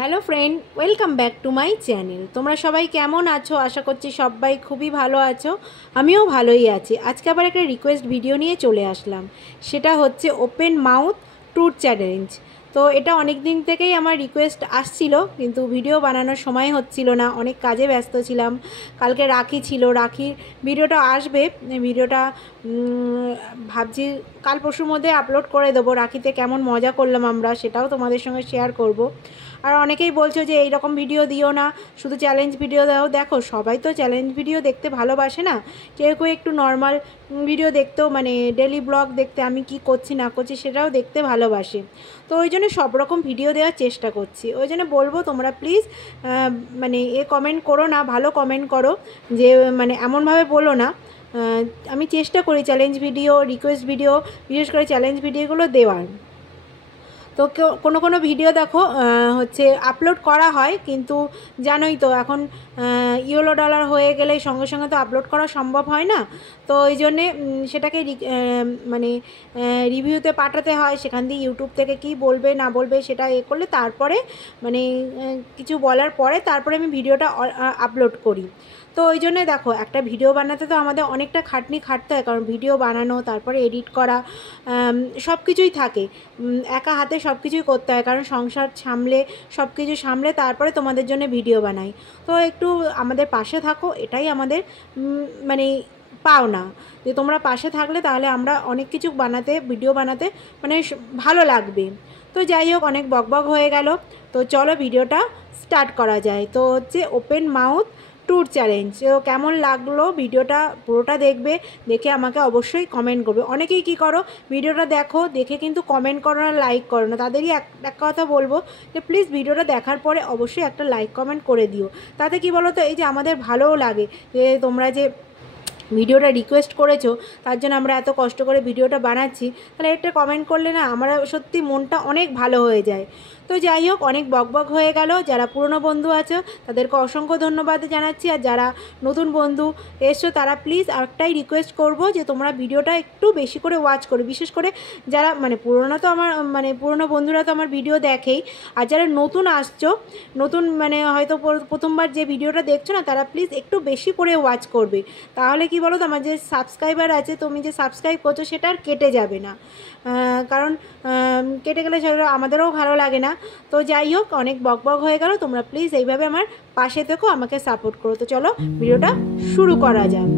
Hello friend, welcome back to my channel. তোমরা সবাই কেমন আছো? আশা করছি সবাই খুবই ভালো আছো। আমিও ভালোই আছি। আজকে আবার একটা রিকোয়েস্ট ভিডিও নিয়ে চলে আসলাম। সেটা হচ্ছে ওপেন মাউথ ট্যুর চ্যালেঞ্জ। তো এটা অনেক দিন থেকেই আমার রিকোয়েস্ট আসছিল, কিন্তু ভিডিও বানানোর সময় হচ্ছিল না, অনেক কাজে ব্যস্ত ছিলাম। কালকে রাখি ছিল, রাখির ভিডিওটা আসবে। ভিডিওটা ভাবছি কাল পরশুর মধ্যে আপলোড করে দেবো। রাখিতে কেমন মজা করলাম আমরা, সেটাও তোমাদের সঙ্গে শেয়ার করব। আর অনেকেই বলছো যে এই রকম ভিডিও দিও না, শুধু চ্যালেঞ্জ ভিডিও দাও। দেখো, সবাই তো চ্যালেঞ্জ ভিডিও দেখতে ভালোবাসে না। কেউ কেউ একটু নর্মাল ভিডিও দেখতেও, মানে ডেলি ব্লগ দেখতে, আমি কি করছি না করছি সেটাও দেখতে ভালোবাসে। তো ওই জন্য সব রকম ভিডিও দেওয়ার চেষ্টা করছি। ওই জন্য বলবো তোমরা প্লিজ মানে কমেন্ট করো না, ভালো কমেন্ট করো, যে মানে এমনভাবে বলো না। আমি চেষ্টা করি চ্যালেঞ্জ ভিডিও, রিকোয়েস্ট ভিডিও, বিশেষ করে চ্যালেঞ্জ ভিডিওগুলো দেওয়ার। তো কোনো কোনো ভিডিও দেখো হচ্ছে আপলোড করা হয়, কিন্তু জানোই তো এখন ইয়েলো ডলার হয়ে গেলে সঙ্গে সঙ্গে তো আপলোড করা সম্ভব হয় না। তো ওই জন্যে সেটাকে মানে রিভিউতে পাঠাতে হয়। সেখান দিয়ে ইউটিউব থেকে কী বলবে না বলবে সেটা করলে তারপরে মানে কিছু বলার পরে তারপরে আমি ভিডিওটা আপলোড করি। তো ওই জন্যে দেখো, একটা ভিডিও বানাতে তো আমাদের অনেকটা খাটনি খাটতে হয়, কারণ ভিডিও বানানো, তারপরে এডিট করা, সব কিছুই থাকে। একা হাতে সব কিছুই করতে হয়, কারণ সংসার সামলে, সব কিছু সামলে তারপরে তোমাদের জন্য ভিডিও বানাই। তো একটু আমাদের পাশে থাকো, এটাই আমাদের মানে পাওনা, যে তোমরা পাশে থাকলে তাহলে আমরা অনেক কিছু বানাতে, ভিডিও বানাতে মানে ভালো লাগবে। তো যাই হোক, অনেক বকবক হয়ে গেল। তো চলো ভিডিওটা স্টার্ট করা যায়। তো হচ্ছে ওপেন মাউথ ট্যুর চ্যালেঞ্জ। তো কেমন লাগলো ভিডিওটা পুরোটা দেখবে, দেখে আমাকে অবশ্যই কমেন্ট করবে। অনেকেই কী করো, ভিডিওটা দেখো, দেখে কিন্তু কমেন্ট করো না, লাইক করো না। তাদেরই এক কথা বলবো যে প্লিজ ভিডিওটা দেখার পরে অবশ্যই একটা লাইক কমেন্ট করে দিও। তাতে কি বলো তো, এই যে আমাদের ভালোও লাগে যে তোমরা যে ভিডিওটা রিকোয়েস্ট করেছো, তার জন্য আমরা এত কষ্ট করে ভিডিওটা বানাচ্ছি, তাহলে একটা কমেন্ট করলে না আমার সত্যি মনটা অনেক ভালো হয়ে যায়। তো যাই হোক, অনেক বকবক হয়ে গেল। যারা পুরনো বন্ধু আছো তাদেরকে অসংখ্য ধন্যবাদ জানাচ্ছি, আর যারা নতুন বন্ধু এসছো তারা প্লিজ একটাই রিকোয়েস্ট করব যে তোমরা ভিডিওটা একটু বেশি করে ওয়াচ করো। বিশেষ করে যারা মানে পুরনো, তো আমার মানে পুরনো বন্ধুরা তো আমার ভিডিও দেখেই, আর যারা নতুন আসছো, নতুন মানে হয়তো প্রথমবার যে ভিডিওটা দেখছো না, তারা প্লিজ একটু বেশি করে ওয়াচ করবে। তাহলে কি বলো তো, আমার যে সাবস্ক্রাইবার আছে, তুমি যে সাবস্ক্রাইব করছো সেটা আর কেটে যাবে না। কারণ কেটে গেলে সেগুলো আমাদেরও ভালো লাগে না। তো যাই হোক, অনেক বকবক হয়ে গেল। তোমরা প্লিজ এইভাবে আমার পাশে থেকো, আমাকে সাপোর্ট করো। তো চলো ভিডিওটা শুরু করা যাক।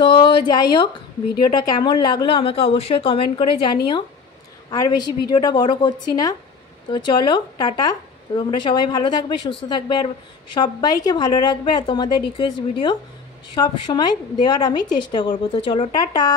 তো যাই হোক, ভিডিওটা কেমন লাগলো আমাকে অবশ্যই কমেন্ট করে জানিও। আর বেশি ভিডিওটা বড় করছি না, তো চলো টাটা। তো তোমরা সবাই ভালো থাকবে, সুস্থ থাকবে, আর সবাইকে ভালো রাখবে, আর তোমাদের রিকোয়েস্ট ভিডিও সব সময় দেওয়ার আমি চেষ্টা করব। তো চলো টাটা।